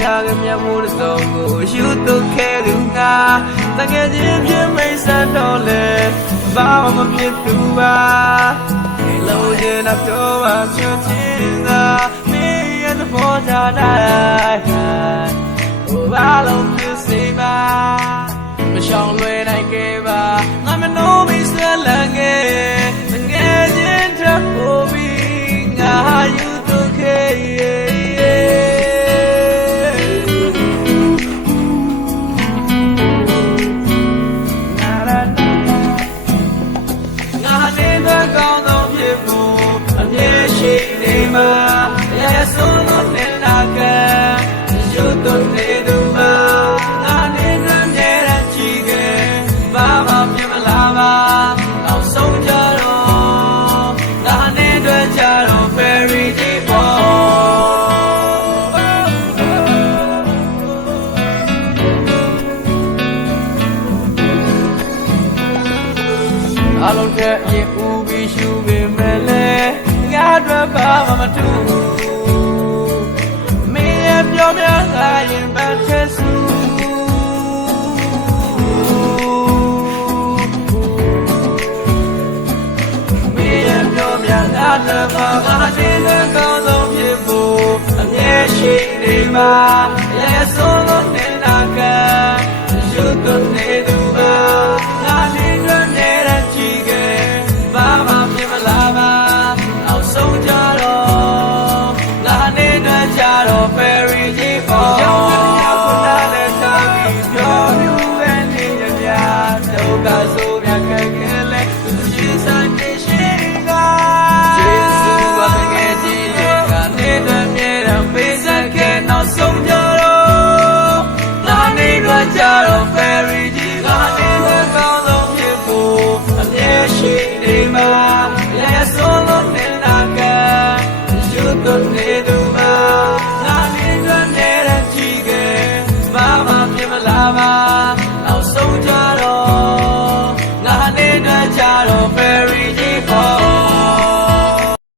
များကမြတ်မှုတော်ကိုယူသွခဲ့သူငါတကယ်ချင်းပြမိတ်ဆက်တော့လေဘာမှမဖြစ်သူပါဒီလိုချင်တော့ပြောပါပြောချင်တာမင်းရဲ့သဘောထားတိုင်းဘာလို့ဖြစ်စေပါမရှောင်လွယ်နိုင်ခဲ့ပါငါမနှိုးမိဆွဲလန်းခဲ့တကယ်ချင်းထပ်ဖို့ပြီးငါယူသွခဲ့ရဲ့ဆိုလို့နဲ့နာကယူသွနေသူမှာငါနေနဲ့မြဲတမ်းချီခဲ့ဘာမှပြမလာပါနောက်ဆုံးကြတော့ငါနေတွေ့ကြတော့ very deep အလုံးတဲ့ရေဦးပြီးရှူပေမဲ့လေငါတို့ဘာမှမတူမင်းရဲ့ပြောပြလာရင်မထက်စုမင်းရဲ့ပြောပြလာတဲ့ဘာမှတင်းတဲ့ကောင်းဆုံးဖြစ်ဖို့အမြဲရှိနေမှာရဲ့ဆို